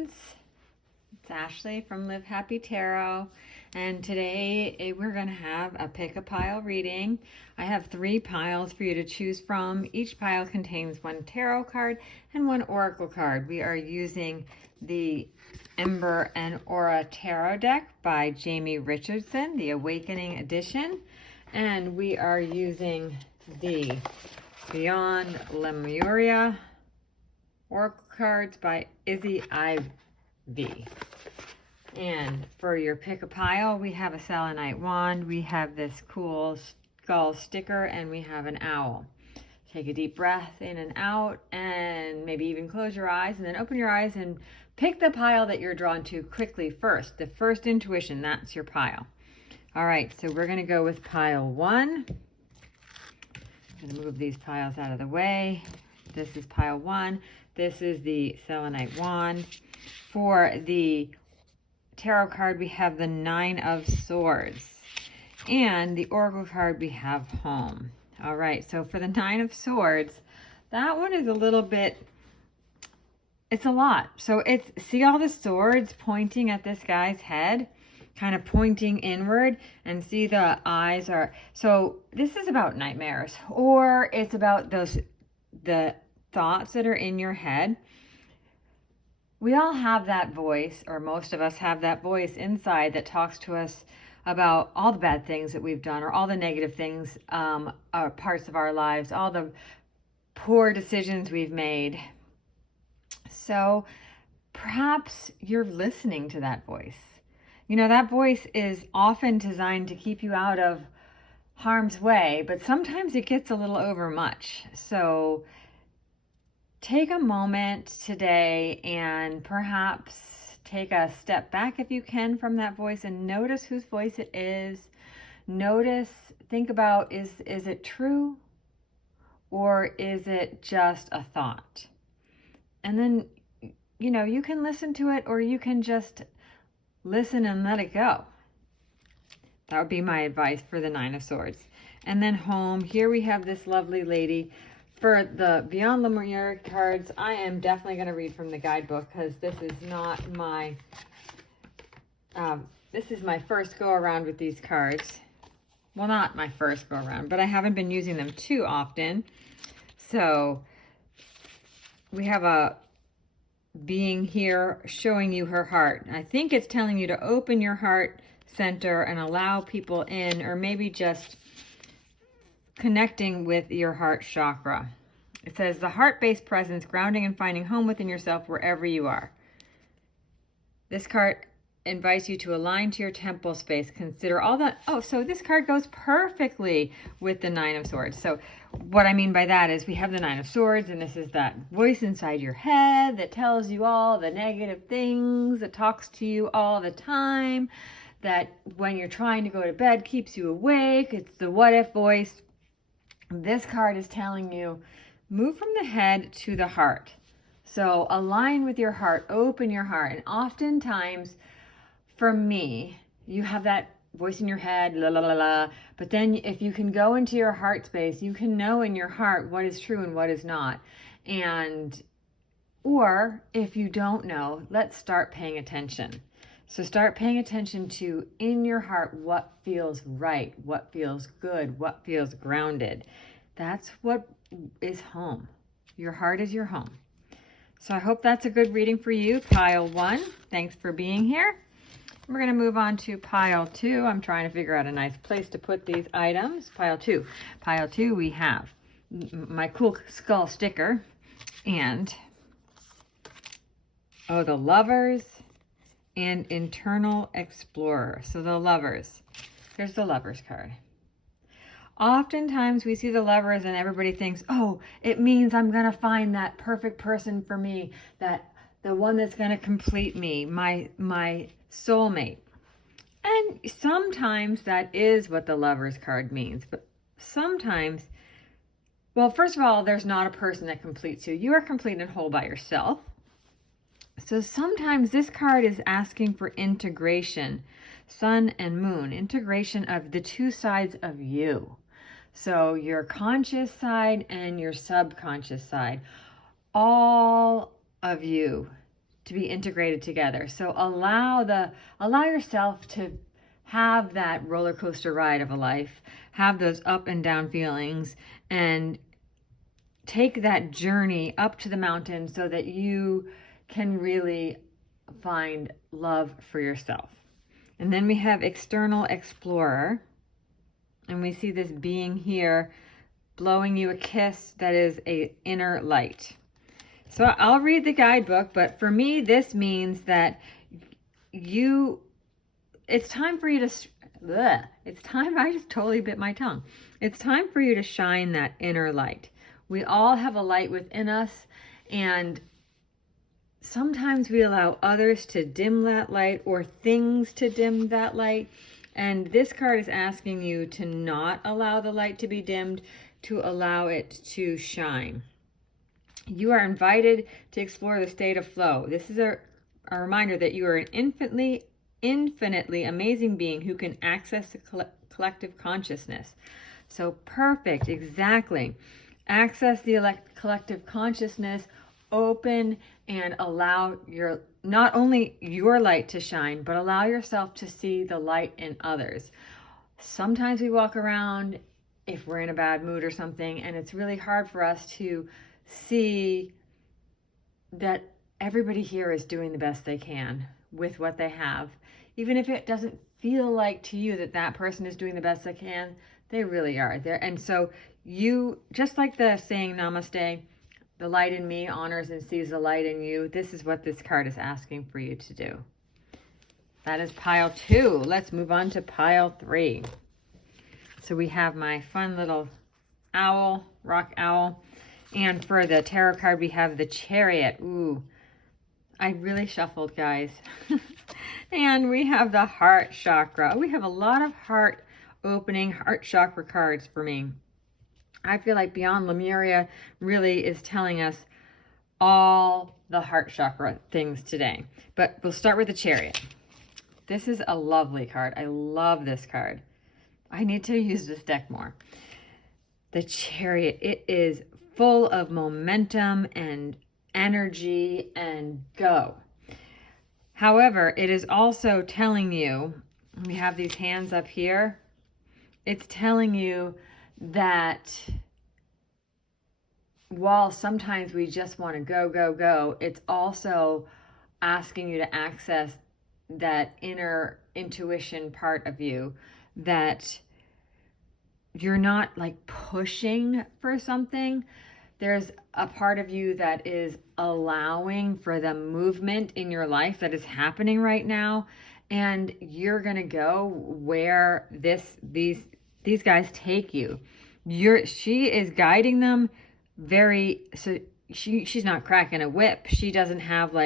friends, it's Ashley from Live Happy Tarot, and today we're going to have a pick a pile reading. I have 3 piles for you to choose from. Each pile contains 1 tarot card and 1 oracle card. We are using the Ember and Aura Tarot deck by Jamie Richardson, the Awakening Edition, and we are using the Beyond Lemuria Oracle cards by Izzy Ivy. And for your pick a pile, we have a selenite wand, we have this cool skull sticker, and we have an owl. Take a deep breath in and out, and maybe even close your eyes, and then open your eyes and pick the pile that you're drawn to quickly first. The first intuition, that's your pile. All right, so we're gonna go with pile 1. I'm gonna move these piles out of the way. This is pile 1. This is the selenite wand. For the tarot card, we have the 9 of Swords. And the oracle card, we have home. All right, so for the 9 of Swords, that one is a little bit, it's a lot. So see all the swords pointing at this guy's head, kind of pointing inward, and see the eyes are, so this is about nightmares, or it's about the thoughts that are in your head. We all have that voice, or most of us have that voice inside that talks to us about all the bad things that we've done, or all the negative things, or parts of our lives, all the poor decisions we've made. So perhaps you're listening to that voice. You know, that voice is often designed to keep you out of harm's way, but sometimes it gets a little overmuch. So take a moment today and perhaps take a step back if you can from that voice and notice whose voice it is. Notice, think about, is it true, or is it just a thought? And then, you know, you can listen to it, or you can just listen and let it go. That would be my advice for the 9 of Swords. And then home, here we have this lovely lady. For the Beyond Lemuria cards, I am definitely going to read from the guidebook, because this is not my, this is my first go around with these cards. Well, not my first go around, but I haven't been using them too often. So we have a being here showing you her heart. I think it's telling you to open your heart center and allow people in, or maybe just connecting with your heart chakra. It says the heart-based presence, grounding and finding home within yourself wherever you are. This card invites you to align to your temple space. Consider all that. Oh, so this card goes perfectly with the 9 of Swords. So what I mean by that is we have the 9 of Swords, and this is that voice inside your head that tells you all the negative things, that talks to you all the time, that when you're trying to go to bed keeps you awake. It's the what if voice. This card is telling you, move from the head to the heart. So align with your heart, open your heart. And oftentimes, for me, you have that voice in your head, la la la la. But then if you can go into your heart space, you can know in your heart what is true and what is not. And, or if you don't know, let's start paying attention. So start paying attention to, in your heart, what feels right, what feels good, what feels grounded. That's what is home. Your heart is your home. So I hope that's a good reading for you, pile 1. Thanks for being here. We're going to move on to pile 2. I'm trying to figure out a nice place to put these items. Pile 2. Pile 2, we have my cool skull sticker and, oh, the Lovers and Internal Explorer. So the Lovers. Here's the Lovers card. Oftentimes we see the Lovers and everybody thinks, oh, it means I'm going to find that perfect person for me, that the one that's going to complete me, my soulmate. And sometimes that is what the Lovers card means. But sometimes, well, first of all, there's not a person that completes you. You are complete and whole by yourself. So sometimes this card is asking for integration, sun and moon, integration of the 2 sides of you. So your conscious side and your subconscious side, all of you to be integrated together. So allow yourself to have that roller coaster ride of a life, have those up and down feelings, and take that journey up to the mountain so that you can really find love for yourself. And then we have External Explorer, and we see this being here blowing you a kiss that is a inner light. So I'll read the guidebook, but for me, this means that it's time for you to, I just totally bit my tongue. It's time for you to shine that inner light. We all have a light within us, and sometimes we allow others to dim that light or things to dim that light. And this card is asking you to not allow the light to be dimmed, to allow it to shine. You are invited to explore the state of flow. This is a reminder that you are an infinitely amazing being who can access the collective consciousness. So perfect, exactly. Access the collective consciousness, open, and allow not only your light to shine, but allow yourself to see the light in others. Sometimes we walk around if we're in a bad mood or something, and it's really hard for us to see that everybody here is doing the best they can with what they have. Even if it doesn't feel like to you that person is doing the best they can, they really are there. And so you, just like the saying namaste, the light in me honors and sees the light in you. This is what this card is asking for you to do. That is pile 2. Let's move on to pile 3. So we have my fun little owl, rock owl. And for the tarot card, we have the Chariot. Ooh, I really shuffled, guys. And we have the heart chakra. We have a lot of heart opening, heart chakra cards for me. I feel like Beyond Lemuria really is telling us all the heart chakra things today. But we'll start with the Chariot. This is a lovely card. I love this card. I need to use this deck more. The Chariot, it is full of momentum and energy and go. However, it is also telling you, we have these hands up here, it's telling you that while sometimes we just want to go, go, go, it's also asking you to access that inner intuition part of you, that you're not like pushing for something. There's a part of you that is allowing for the movement in your life that is happening right now, and you're gonna go where these guys take you. She is guiding them so she's not cracking a whip. She doesn't have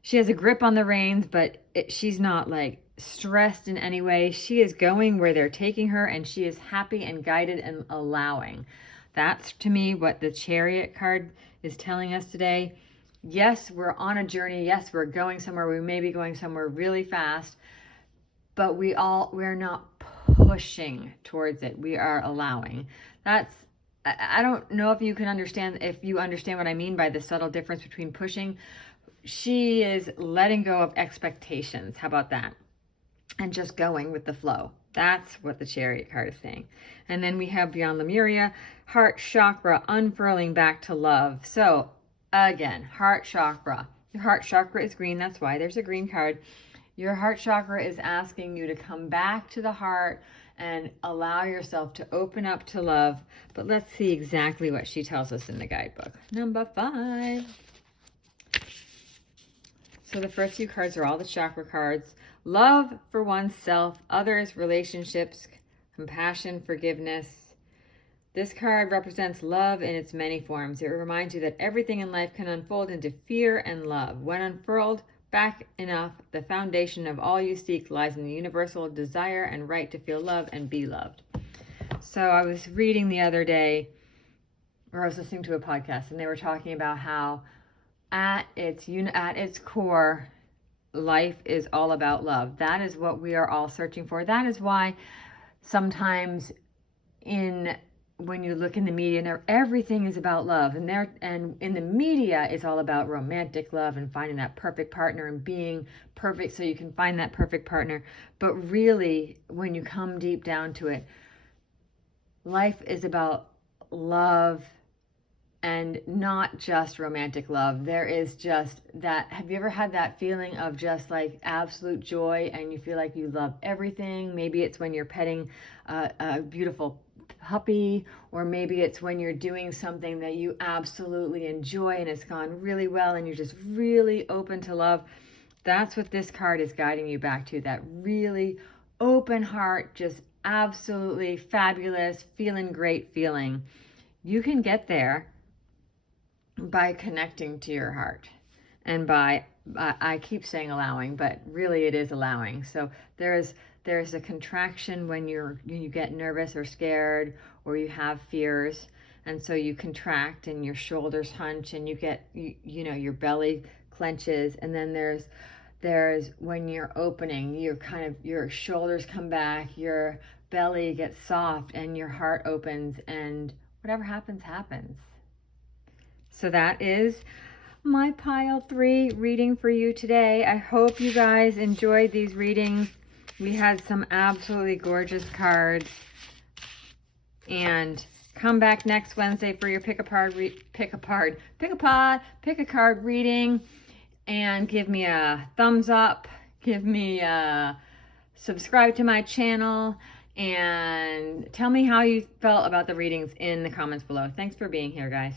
she has a grip on the reins, but she's not stressed in any way. She is going where they're taking her, and she is happy and guided and allowing. That's, to me, what the Chariot card is telling us today. Yes, we're on a journey. Yes, we're going somewhere. We may be going somewhere really fast, but we're not pushing towards it. We are allowing. I don't know if you understand what I mean by the subtle difference between pushing. She is letting go of expectations. How about that? And just going with the flow. That's what the Chariot card is saying. And then we have Beyond Lemuria, heart chakra, unfurling back to love. So again, heart chakra. Your heart chakra is green. That's why there's a green card. Your heart chakra is asking you to come back to the heart and allow yourself to open up to love. But let's see exactly what she tells us in the guidebook. Number 5. So the first few cards are all the chakra cards. Love for oneself, others, relationships, compassion, forgiveness. This card represents love in its many forms. It reminds you that everything in life can unfold into fear and love. When unfurled back enough, the foundation of all you seek lies in the universal desire and right to feel love and be loved. So I was reading the other day, or I was listening to a podcast, and they were talking about how at its core, life is all about love. That is what we are all searching for. That is why sometimes when you look in the media, and everything is about love, and in the media it's all about romantic love and finding that perfect partner and being perfect so you can find that perfect partner. But really, when you come deep down to it, life is about love, and not just romantic love. There is just that. Have you ever had that feeling of just like absolute joy and you feel like you love everything? Maybe it's when you're petting a beautiful puppy, or maybe it's when you're doing something that you absolutely enjoy and it's gone really well and you're just really open to love. That's what this card is guiding you back to, that really open heart, just absolutely fabulous, feeling great feeling. You can get there by connecting to your heart, and by I keep saying allowing, but really it is allowing. So there's a contraction when you get nervous or scared or you have fears, and so you contract and your shoulders hunch and you get your belly clenches. And then there's when you're opening, your shoulders come back, your belly gets soft, and your heart opens, and whatever happens. So that is my pile 3 reading for you today. I hope you guys enjoyed these readings. We had some absolutely gorgeous cards. And come back next Wednesday for your pick a card reading, and give me a thumbs up, give me a subscribe to my channel, and tell me how you felt about the readings in the comments below. Thanks for being here, guys.